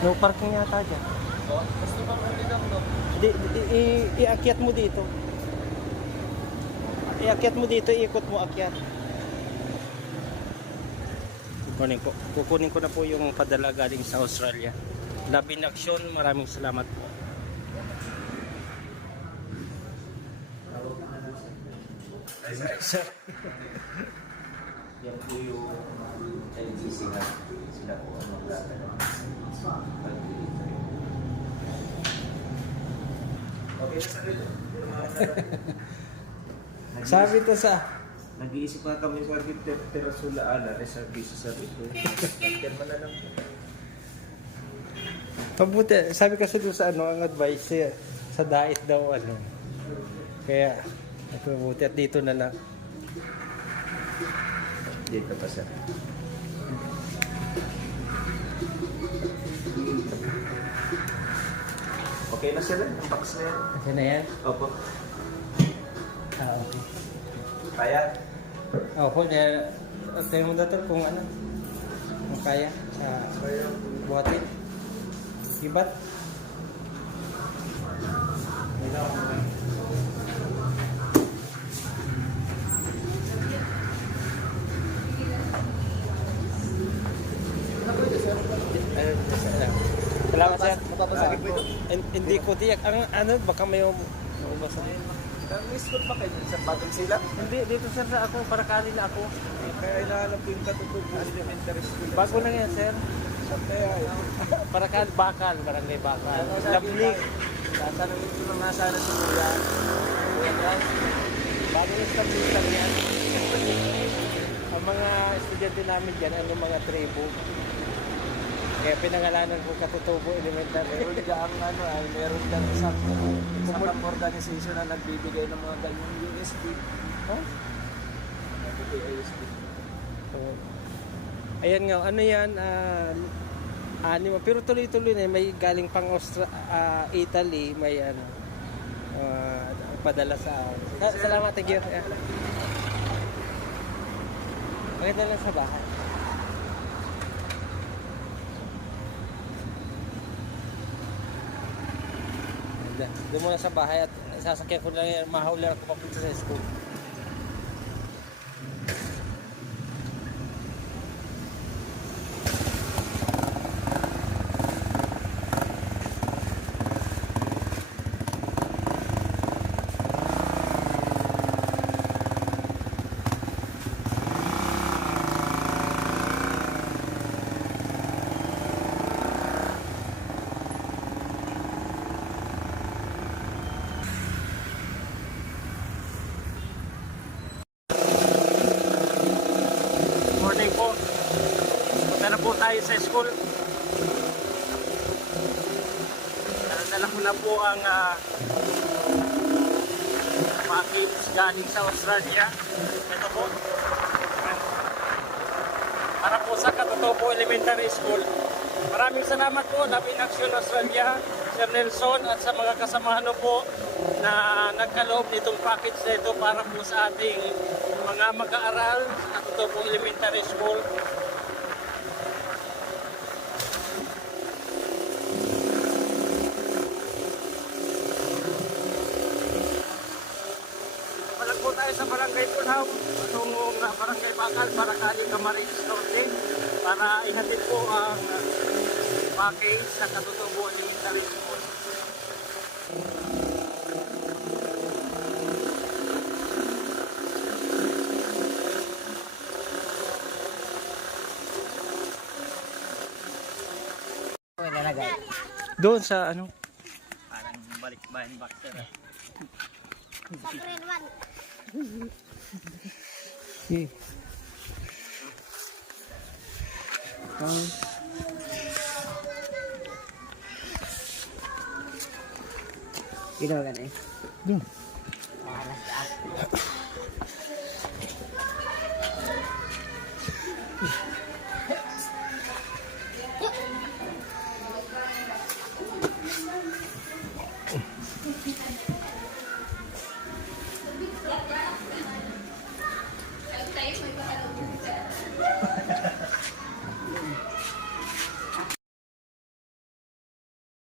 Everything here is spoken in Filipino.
No parking yata dyan. Basta bang huli lang, no? Iakyat mo dito. Iakyat mo dito, ikot mo akyat. Kukunin ko. Kukunin ko na po yung padala galing sa Australia. Love in Action, maraming salamat po. Sir. Yan po yung LGC nga. Sila po ang magdadala. Okay na sa relo. Sabi to sa Nag-iisip nga kami sa Terasula Ala, sa piso sa rito. Terma na lang po. Pabuti, sabi kasi doon sa ano, ang advice sa diet daw ano. Kaya, pabuti at dito na lang. Dito pa sir. Okay na sir, ang box na yan. Okay na yan? Opo. Okay. Kaya? Opo, tayo mo dato kung ano. Kung kaya sa buhatin. Ibat. Salamat sir. Mapapasakit po ito. Hindi ko tiyak. Ang ano, baka may umasa. Nag-school pa kayo sa Bagong Sila? Hindi, dito sir sa ako, para kanila ako. Kaya inaalam ko yung katutog ng elementary school. Bago lang yan sir. Kaya Para Bakal, barangay Bakal. Lovely. tatanungin ko na sana si Kuya. Kuya Brian. Bago lang sa lang yan. Ang mga estudyante namin dyan, ano mga tribo. Kaya pinangalanan ko Katutubo Elementary. Meron ka ang ano ay meron ka isang organization na nagbibigay ng mga ganyang USB. Huh? Nagbibigay USB. So, ayan nga, ano yan, animo. Pero tuloy-tuloy na, may galing pang Italy, may ano, padala sa salamat, thank you. Maganda lang sa bahay. Doon muna sa bahay at sasakyan ko lang yan, mahuli ako papunta sa school. Morning po. Punta na po tayo sa school. Dala ko na po ang package galing sa Australia. Ito po. Para po sa Katutubo Elementary School. Maraming salamat po, Love in Action Australia, Sir Nelson at sa mga kasamahan po na nagkaloob nitong package na ito para po sa ating mga mag-aaral sa Katutubo Elementary School. Palag po tayo sa Barangay Punhaw, patungong Barangay Bakal, para kali Camarines Norte, para ihatid po ang package sa Katutubo Elementary School. Doon sa ano? Parang balik bahan bakter. Sa grade 1. Okay. Ginawa ka na eh. Doon. Alas ka.